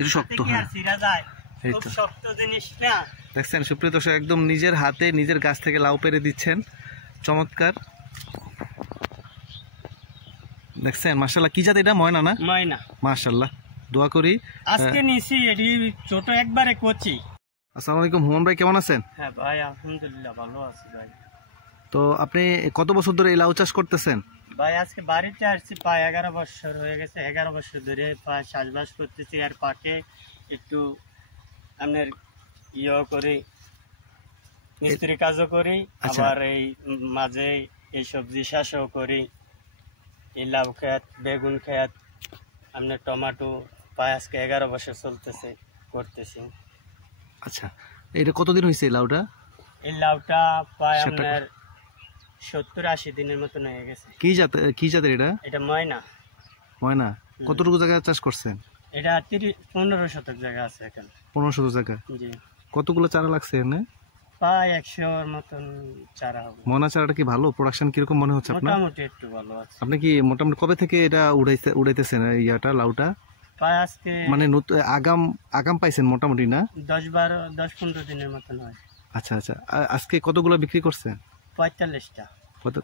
একটু শক্ত, হ্যাঁ খুব শক্ত জিনিস না। দেখছেন সুপ্রিয় দর্শক, একদম নিজের হাতে নিজের গাছ থেকে লাউ পেরে দিচ্ছেন, চমৎকার। দেখছেন মাশাআল্লাহ, কি জাত এটা? ময়না না? ময়না। মাশাআল্লাহ, দোয়া করি। আজকে নিছি এটি ছোট একবারে কচি। আসসালামু আলাইকুম হুমান ভাই, কেমন আছেন? হ্যাঁ ভাই আলহামদুলিল্লাহ ভালো আছি ভাই। তো আপনি কত বছর ধরে এই লাউ চাষ করতেছেন? ভাই আজকে বাড়িতে আসছি প্রায় 11 বছর হয়ে গেছে। 11 বছর ধরে প্রায় চাষবাস করতেছি। আর পাটে একটু আপনার করি, মিস্ত্রি কাজও করি, আবার এই মাঝে এই সবজি চাষও করি। এই লাউ ক্ষেত, বেগুন ক্ষেত, আপনার টমেটো, প্রায় আজকে 11 বছর চলতেছে করতেছি। আচ্ছা, এটা কতদিন হয়েছে এই লাউটা? এই লাউটা প্রায় আপনার 70-80 দিনের মতন হয়ে গেছে। কি জাতের এটা? এটা ময়না। ময়না। কতটুকু জায়গা চাষ করছেন? এটা 15 শতক জায়গা আছে এখানে। 15 শতক জায়গা? জি। কতগুলো চারা লাগছে এখানে? প্রায় 100-র মতন চারা হবে। ময়না চারাটা কি ভালো? প্রোডাকশন কিরকম মনে হচ্ছে আপনার? মোটামুটি একটু ভালো আছে। আপনি কি মোটামুটি কবে থেকে এটা উড়াইতেছেন ইয়াটা, লাউটা? প্রায় আজকে মানে আগাম পাইছেন মোটামুটি না? 10-15 দিনের মতন হয়। আচ্ছা আচ্ছা, আজকে কতগুলো বিক্রি করছেন? 45টা।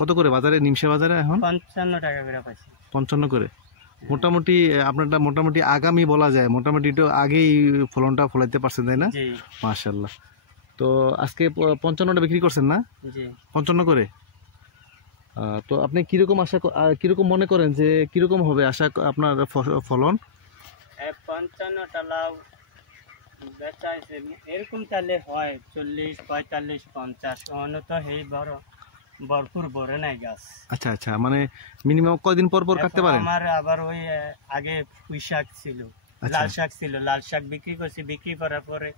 কত করে বাজারে, নিমসা বাজারে এখন? 55 টাকা করে পাইছি। 55 করে। মোটামুটি আপনারটা মোটামুটি আগামী বলা যায়, মোটামুটি একটু আগেই ফলনটা ফলাইতে পারছেন, তাই না? জি মাশাআল্লাহ। তো আজকে 55টা বিক্রি করছেন না? জি। 55 করে। তো আপনি কিরকম মনে করেন যে কিরকম হবে আপনার ফলন? 55টা লাউ বেচাইছে এরকম তাহলে হয় 40, 45, 50। অন্য তো এই ভরপুর ভরে নাই গাছ। আচ্ছা আচ্ছা, মানে মিনিমাম কয়দিন পর পর কাটতে পারেন? আমার আবার ওই আগে পুঁই শাক ছিল, লাল শাক ছিল, লাল শাক বিক্রি করছি। বিক্রি করার পরে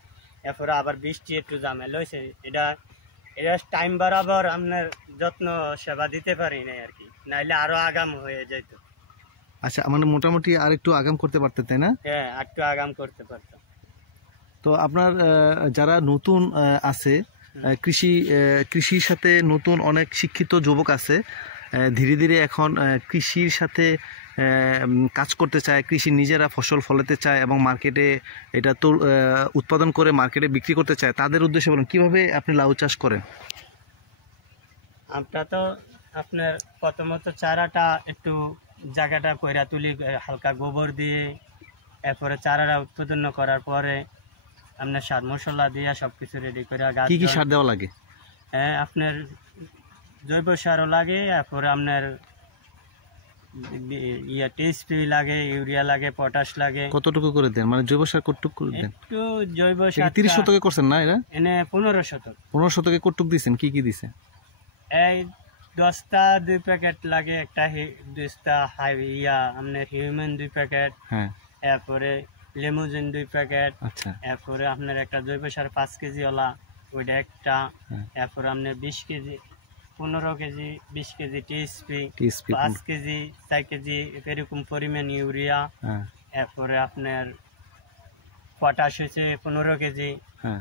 এরপরে আবার বৃষ্টি একটু ঝামেলা হয়েছে। এটা টাইম বরাবর আপনার যত্ন সেবা দিতে পারি না আর কি, নাইলে আরো আগাম হয়ে যেত। আচ্ছা, মানে মোটামুটি আর একটু আগাম করতে পারতেন, তাই না? হ্যাঁ, একটু আগাম করতে পারতাম। তো আপনার যারা নতুন আছে, কৃষির সাথে নতুন অনেক শিক্ষিত যুবক আছে, ধীরে ধীরে এখন কৃষির সাথে কাজ করতে চায়, কৃষি নিজেরা ফসল ফলাতে চায় এবং মার্কেটে এটা তো উৎপাদন করে মার্কেটে বিক্রি করতে চায়, তাদের উদ্দেশ্যে বলুন কিভাবে আপনি লাউ চাষ করেন? আমরা তো আপনার প্রথমত চারাটা একটু জায়গাটা কইরা তুলি, হালকা গোবর দিয়ে, এরপরে চারাটা উৎপাদন করার পরে আপনার সার মশলা দিয়ে সবকিছু রেডি করে। কি কি সার দেওয়া লাগে? হ্যাঁ, আপনার জৈব সারও লাগে, এরপরে আপনার টিএসপি লাগে, ইউরিয়া লাগে, পটাশ লাগে। কতটুকু করে দেন, মানে জৈব সার কতটুকু করে দেন? একটু জৈব সার 30 শতকে করছেন না? এরা এনে 15 শতক। 15 শতকে কতটুকু দিয়েছেন, কি কি দিয়েছেন? এই 10টা 2 প্যাকেট লাগে, একটা 2টা আপনার হিউম্যান 2 প্যাকেট, হ্যাঁ, এরপরে লেমুজিন 2 প্যাকেট, আচ্ছা, এরপরে আপনার একটা জৈব সার 5 কেজি ওলা ওইটা একটা, এরপরে আপনার 20 KG, 15 KG, 20 KG TSP, 5 KG, 4 KG এরকম পরিমাণ ইউরিয়া, এরপরে আপনার পটাশ হচ্ছে 15 কেজি। হ্যাঁ,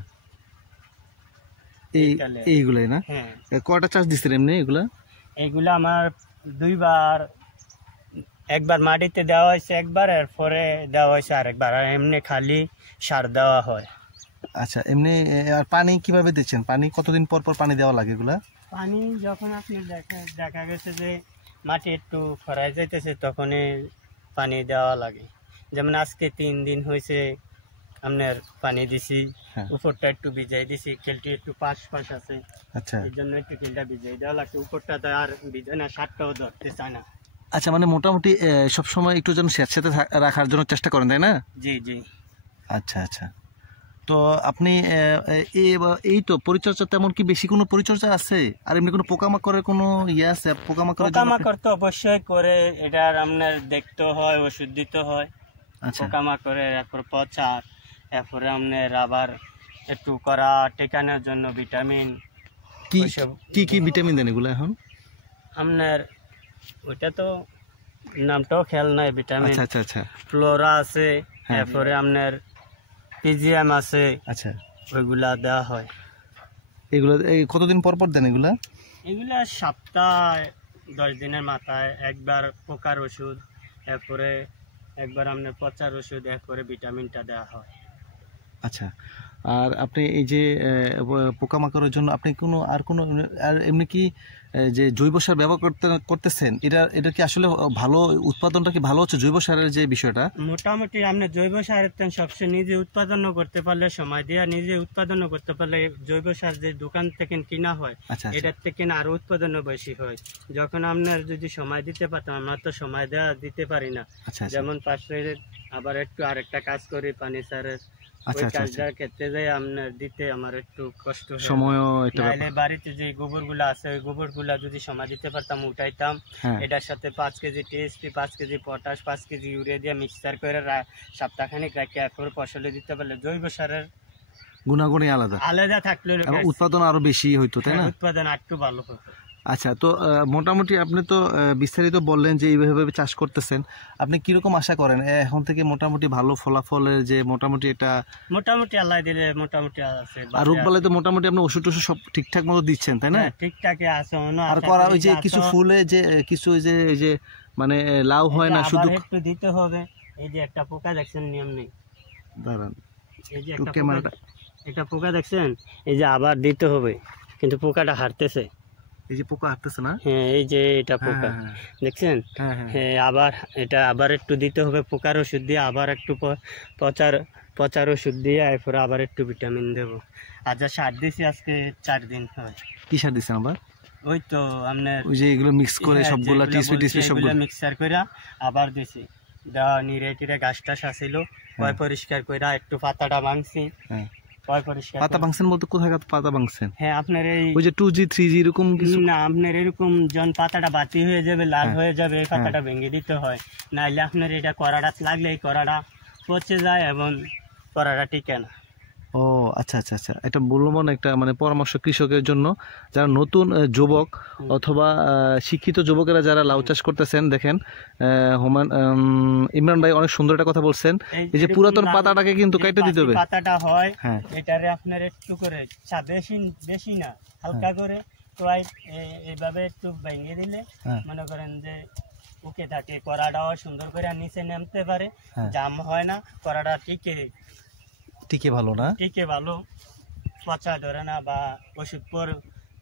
এইগুলাই না? হ্যাঁ। কয়টা চাষ দিচ্ছেন এমনি এইগুলা আমার 2বার, একবার মাটিতে দেওয়া হয়েছে একবার, এরপরে দেওয়া হয়েছে আরেকবার, আর এমনি খালি সার দেওয়া হয়। আচ্ছা, এমনি আর পানি কিভাবে দিচ্ছেন? পানি কতদিন পর পর পানি দেওয়া লাগে এগুলা? পানি যখন আপনি দেখা গেছে যে মাটি একটু খরায় যাইতেছে তখনই পানি দেওয়া লাগে। যেমন আজকে 3 দিন হয়েছে আপনার পানি দিছি, উপরটা একটু ভিজাই দিছি, কেলটি একটু পাশ আছে। আচ্ছা, এর জন্য একটু কেলটা ভিজাই দেওয়া লাগছে। উপরটা তো আর ভিজায় না, সারটাও ধরতে চায় না। আচ্ছা, মানে মোটামুটি সবসময় একটু যেন স্যাঁতস্যাঁতে রাখার জন্য চেষ্টা করেন, তাই না? জি জি। আচ্ছা আচ্ছা, তো আপনি এই তো পরিচর্যা, তেমন কি বেশি কোনো পরিচর্যা আছে? আর এমনি কোনো পোকামাকড়ের কোনো ইয়ে আছে? পোকামাকড় তো অবশ্যই করে, এটার আপনার দেখতে হয়, ওষুধ দিতে হয়। আচ্ছা, পোকামাকড়ের, এরপর পচা, এরপরে আপনার আবার একটু করা টেকানোর জন্য ভিটামিন। কি কি ভিটামিন দেন এগুলো এখন? আপনার ওইটা তো নামটাও খেয়াল নাই। ভিটামিন, আচ্ছা আচ্ছা আচ্ছা, ফ্লোরা আছে, এরপরে আপনার পিজিএম আছে। আচ্ছা, ওইগুলা দেওয়া হয়। এগুলো কতদিন পর পর দেন এগুলা? এগুলা সপ্তাহে 10 দিনের মাথায় একবার পোকার ওষুধ, এরপরে একবার আপনার পচার ওষুধ, একবারে ভিটামিনটা দেওয়া হয়। আচ্ছা, আর আপনি এই যে পোকামাকড়ের জন্য আপনি কোনো এমনি কি যে জৈব সার ব্যবহার করতেছেন, এটা কি আসলে ভালো, উৎপাদনটা কি ভালো হচ্ছে জৈব সারের যে বিষয়টা? মোটামুটি আপনি জৈব সারের সবসময় নিজে উৎপাদন করতে পারলে, সময় দিয়ে নিজে উৎপাদন করতে পারলে, জৈব সার যে দোকান থেকে কিনা হয় এটার থেকে আরো উৎপাদন বেশি হয়। যখন আপনার যদি সময় দিতে পারতাম, আমরা তো সময় দিতে পারি না। যেমন পাশে আবার একটু আরেকটা কাজ করি পানি সারের, ক্ষেত্রে যাই আপনার দিতে আমার একটু কষ্ট হয়। নাইলে বাড়িতে যে গোবরগুলো আছে ওই গোবরগুলা যদি সময় দিতে পারতাম উঠাইতাম, এটার সাথে 5 KG TSP, 5 KG potash, 5 KG urea দিয়ে মিক্সচার করে সপ্তাহখানিক রাখি একবার ফসলে দিতে পারলে জৈব সারের গুণাগুণই আলাদা থাকলে উৎপাদন আরো বেশি হইতো, তাই না? উৎপাদন একটু ভালো হতো। আচ্ছা, তো মোটামুটি আপনি তো বিস্তারিত বললেন যে এইভাবে চাষ করতেছেন, আপনি কিরকম আশা করেন এখন থেকে মোটামুটি ভালো ফলাফলের যে মোটামুটি এটা মোটামুটি আল্লাহ দিলে মোটামুটি আছে। আর রোগবালাই তো মোটামুটি আপনি ওষুধ সব ঠিকঠাক মতো দিচ্ছেন, তাই না? ঠিকঠাকই আছে। আর করা ওই যে কিছু ফুলে যে কিছু ওই যে মানে লাউ হয় না, শুধু একটু দিতে হবে। এই যে একটা পোকা দেখছেন, নিয়ম নেই, দাঁড়ান, এই যে একটা পোকা দেখছেন, এই যে আবার দিতে হবে, কিন্তু পোকাটা হারতেছে। এই যে পোকা হাঁটতেছে না? হ্যাঁ, এই যে এটা পোকা দেখছেন। হ্যাঁ, আবার এটা আবার একটু দিতে হবে পোকার ওষুধ দিয়ে, আবার একটু পচার ওষুধ দিয়ে, এরপরে আবার একটু ভিটামিন দেবো। আর যা সার দিয়েছি আজকে 4 দিন হয়। কি সার দিচ্ছেন আবার? ওই তো আপনার ওই যে এগুলো মিক্স করে সবগুলো টিএসপি সবগুলো মিক্সার করে আবার দিছি। দেওয়া নিরে টিরে গাছ টাছ আসিল, পরিষ্কার করে একটু পাতাটা ভাঙছি। পাতা ভাঙছেন বলতে কোথায় পাতা ভাঙছেন? হ্যাঁ, আপনার ওই যে 2G 3G এরকম কিছু না, আপনার এরকম যখন পাতাটা বাতি হয়ে যাবে, লাল হয়ে যাবে, এই পাতাটা ভেঙে দিতে হয়। নাইলে আপনার এটা কড়াটা লাগলে এই কড়াটা পচে যায় এবং কড়াটা টিকে না। ও আচ্ছা আচ্ছা আচ্ছা, এটা মূল্যবান একটা মানে পরামর্শ কৃষকের জন্য, যারা নতুন যুবক অথবা শিক্ষিত যুবকেরা যারা লাউ চাষ করতেছেন। দেখেন ইমরান ভাই অনেক সুন্দর একটা কথা বলছেন, এই যে পুরাতন পাতাটাকে কিন্তু কেটে দিতে হবে। পাতাটা হয় এটারে আপনার একটু করে বেশি না, হালকা করে তো এইভাবে একটু ভেঙে দিলে মনে করেন যে ওকে থাকে, কড়াটাও সুন্দর করে নিচে নামতে পারে, জাম হয় না, কড়াটা টিকে ভালো না, টিকে ভালো, পচা ধরে না, বা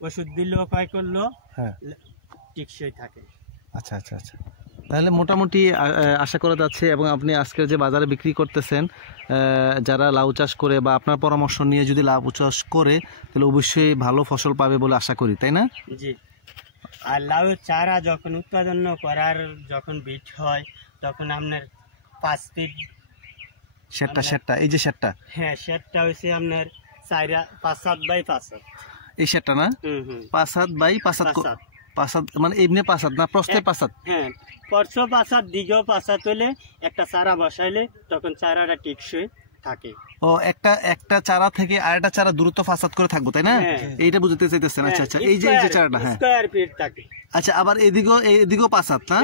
ওষুধ দিলেও ক্ষয় করলো টিকসই থাকে। আচ্ছা আচ্ছা আচ্ছা, তাহলে মোটামুটি আশা করা যাচ্ছে, এবং আপনি আজকে যে বাজারে বিক্রি করতেছেন, যারা লাউ চাষ করে বা আপনার পরামর্শ নিয়ে যদি লাউ চাষ করে তাহলে অবশ্যই ভালো ফসল পাবে বলে আশা করি, তাই না? জি। আর লাউ চারা যখন উৎপাদন করার যখন বীজ হয় তখন আপনার 5 ফিট শেডটা এই যে শেডটা, হ্যাঁ শেডটা হইছে আপনার 5.7 বাই 5.7, এই শেডটা না? 5.7 বাই 5.7, 5.7 মানে এমনি 5.7 না, প্রস্থে 5.7? হ্যাঁ, প্রস্থ 5.7, দিকেও 5.7 হলে একটা চারা বসাইলে তখন চারাটা টিকসই থাকে। ও একটা চারা থেকে আরেকটা চারা দূরত্ব 5.7 করে থাকবো, তাই না? এইটা বুঝতে চাইতেছেন? আচ্ছা আচ্ছা, এই যে চারাটা, হ্যাঁ স্কয়ার ফিট থাকে। আচ্ছা, আবার এদিকেও 5.7 না?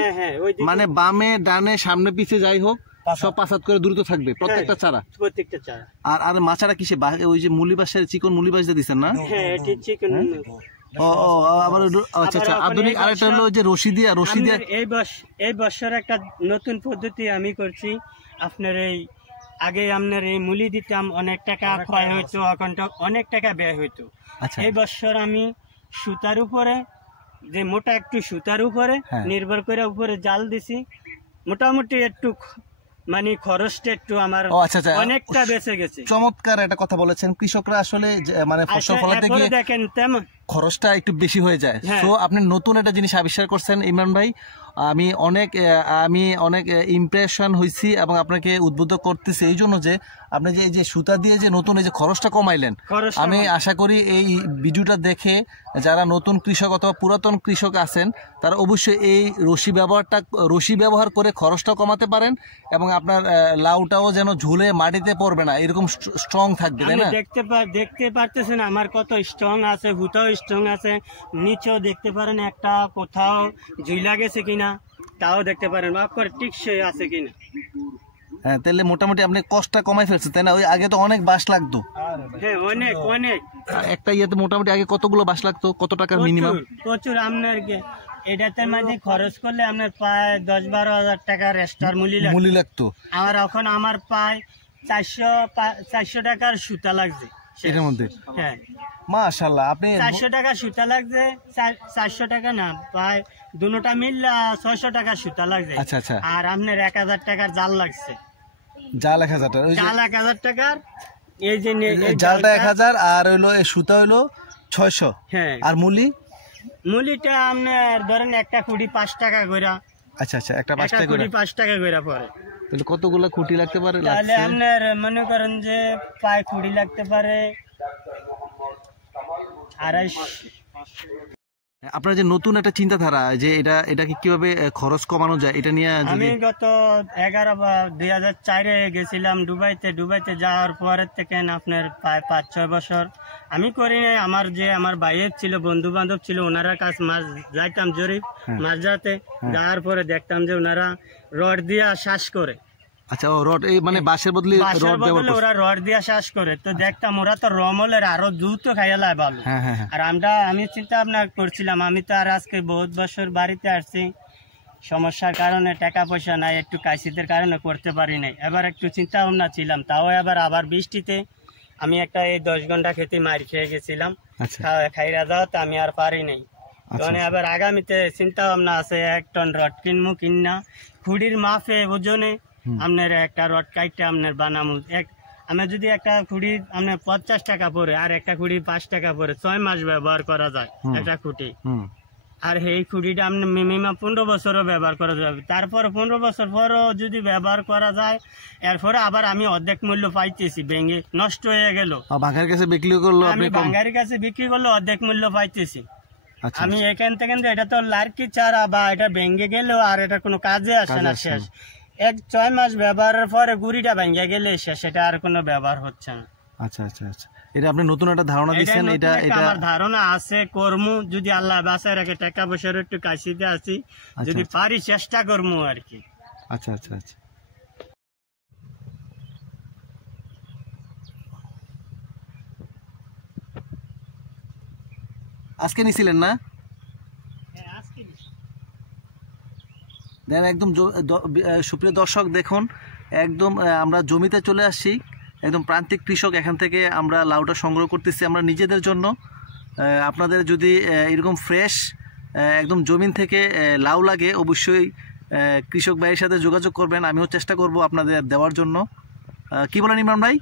মানে বামে ডানে সামনে পিছে যাই হোক সব 5.7 করে দূরত্ব থাকবে প্রত্যেকটা চারা। আর মাচাটা কিসে, ওই যে মুলি বাঁশের, চিকন মুলি বাঁশ দিয়ে দিচ্ছেন না? হ্যাঁ, এটি চিকন। আবার আচ্ছা আচ্ছা, আধুনিক আরেকটা হলো যে রশি দিয়ে এই বছর একটা নতুন পদ্ধতি আমি করছি। আপনার আগে আপনার এই মুলি দিতাম, অনেক টাকা ক্ষয় হইতো, এখন অনেক টাকা ব্যয় হইতো। এই বছর আমি সুতার উপরে, যে মোটা একটু সুতার উপরে নির্ভর করে উপরে জাল দিছি, মোটামুটি একটু মানে খরচটা একটু আমার অনেকটা বেঁচে গেছে। চমৎকার একটা কথা বলেছেন। কৃষকরা আসলে মানে ফসল ফলাতে গিয়ে দেখেন তেমন খরচটা একটু বেশি হয়ে যায়। তো আপনি নতুন একটা জিনিস আবিষ্কার করছেন ইমরান ভাই, আমি অনেক ইমপ্রেশন হয়েছি এবং আপনাকে উদ্বুদ্ধ করতেছি এই জন্য যে আপনি যে এই যে সুতা দিয়ে যে নতুন এই যে খরচটা কমাইলেন, আমি আশা করি এই ভিডিওটা দেখে যারা নতুন কৃষক অথবা পুরাতন কৃষক আছেন তারা অবশ্যই এই রশি ব্যবহার করে খরচটা কমাতে পারেন, এবং আপনার লাউটাও যেন ঝুলে মাটিতে পড়বে না, এরকম স্ট্রং থাকবে, তাই না? দেখতে পারতেছেন আমার কত স্ট্রং আছে, হুতাও স্ট্রং আছে, নিচেও দেখতে পারেন একটা কোথাও ঝুলা গেছে কিনা তাও দেখতে পারেন, টিকসই আছে কিনা। হ্যাঁ, তাহলে মোটামুটি আপনি কষ্টটা কমাই ফেলছেন, তাই না? ওই আগে তো অনেক বাঁশ লাগতো। হ্যাঁ, অনেক একটা ইয়েতে মোটামুটি আগে কতগুলো বাঁশ লাগতো, কত টাকার মিনিমাম? প্রচুর, আপনার এটাতে মাঝে খরচ করলে আপনার প্রায় 10-12 হাজার টাকার এক্সট্রা মূল্য লাগতো। আর এখন আমার প্রায় 400 টাকার সুতা লাগছে এটার মধ্যে। হ্যাঁ মাশাআল্লাহ, আপনি 400 টাকা সুতা লাগছে, 400 টাকা না, প্রায় দুটোটা মিললে 600 টাকার সুতা লাগছে। আচ্ছা আচ্ছা। আর আপনার 1000 টাকার জাল লাগছে। জাল 1000 টাকা, জাল 1000 টাকার, এই যে জালটা 1000 আর হইলো এই সুতা হইলো 600। হ্যাঁ। আর মুলিটা আপনার ধরেন একটা খুঁটি 5 টাকা করে। আচ্ছা আচ্ছা, একটা 5 টাকা খুঁটি 5 টাকা করে পড়ে। তাহলে কতগুলো খুঁটি লাগতে পারে? তাহলে আপনার মনে করেন যে প্রায় খুঁটি লাগতে পারে 250। আপনার যে নতুন একটা চিন্তাধারা যে এটাকে কিভাবে খরচ কমানো যায়, এটা নিয়ে আমি গত 2004-এ গেছিলাম দুবাইতে যাওয়ার পরের থেকে আপনার প্রায় 5-6 বছর আমি করি নাই। আমার ভাইয়ের ছিল, বন্ধু বান্ধব ছিল, ওনারা কাজ মাছ যাইতাম জরিপ মাছ যাতে যাওয়ার পরে দেখতাম যে ওনারা রড দিয়া শ্বাস করে। আচ্ছা, ও রড, এই মানে বাঁশের বদলে ওরা রড দিয়া শ্বাস করে, তো দেখতাম ওরা তো রমলের আরো দ্রুত খাইয়ালায় ভালো। আর আমি চিন্তা ভাবনা করছিলাম, আমি তো আর আজকে বহুত বছর বাড়িতে আসছি, সমস্যার কারণে টাকা পয়সা নাই, একটু কাশিদের কারণে করতে পারি নাই। এবার একটু চিন্তা ভাবনা ছিলাম, তাও আবার বৃষ্টিতে আমি একটা এই 10 ঘন্টা খেতে মার খেয়ে গেছিলাম। খাইরা যাও তো আমি আর পারি নাই। তখন আবার আগামীতে চিন্তা ভাবনা আছে 1 টন রড কিনবো, কিনা খুঁড়ির মাপে ওজনে আপনার একটা রড কাইটটা আপনার বানামু। আমি যদি একটা খুঁড়ি আপনার 50 টাকা পড়ে আর একটা খুঁড়ি 5 টাকা পড়ে, 6 মাস ব্যবহার করা যায় একটা খুঁটি। আর এই খুঁটিটা আপনি মিনিমাম 15 বছরও ব্যবহার করা যাবে। তারপর 15 বছর পরও যদি ব্যবহার করা যায়, এরপরে আবার আমি অর্ধেক মূল্য পাইতেছি, ভেঙে নষ্ট হয়ে গেল। বাঙালির কাছে বিক্রি করলো, আমি বাঙালির কাছে বিক্রি করলে অর্ধেক মূল্য পাইতেছি। আমি এখান থেকে, এটা তো লার্কি চারা বা এটা ভেঙে গেলেও আর এটা কোনো কাজে আসে না। শেষ 6 মাস ব্যবহারের পরে গুড়িটা ভেঙে গেলে সেটা আর কোনো ব্যবহার হচ্ছে না। আচ্ছা আচ্ছা আচ্ছা, এটা আপনি নতুন একটা ধারণা দিচ্ছেন। এটা আমার ধারণা আছে, কর্মু যদি আল্লাহ বাঁচায় রাখে, টাকা পয়সার একটু কাশিতে আছি, যদি পারি চেষ্টা করবো আর কি। আচ্ছা আচ্ছা আচ্ছা। আজকে নিছিলেন না? একদম সুপ্রিয় দর্শক, দেখুন একদম আমরা জমিতে চলে আসছি, একদম প্রান্তিক কৃষক, এখান থেকে আমরা লাউটা সংগ্রহ করতেছি আমরা নিজেদের জন্য। আপনাদের যদি এরকম ফ্রেশ একদম জমিন থেকে লাউ লাগে, অবশ্যই কৃষক ভাইয়ের সাথে যোগাযোগ করবেন, আমিও চেষ্টা করব আপনাদের দেওয়ার জন্য। কি বলেন ইমরান ভাই?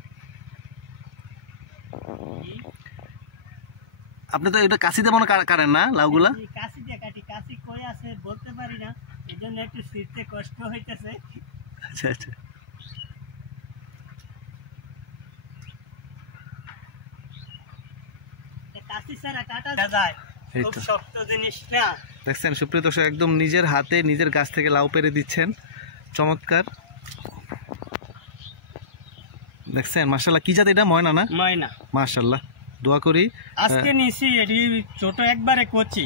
আপনি তো এটা কাশিতে মনে কাটেন না লাউগুলা? কাশি দিয়ে কাটি, কাশি কই আছে বলতে পারি না, এজন্য একটু শিখতে কষ্ট হইতেছে। আচ্ছা আচ্ছা। কাশি ছাড়া কাটা যায়, খুব শক্ত জিনিস না। দেখছেন সুপ্রিয় দর্শক, একদম নিজের হাতে নিজের গাছ থেকে লাউ পেরে দিচ্ছেন, চমৎকার। দেখছেন মাশাআল্লাহ, কি জাত এটা? ময়না না? ময়না। মাশাআল্লাহ, দোয়া করি। আজকে নিছি, এটি ছোট একবারে কচি।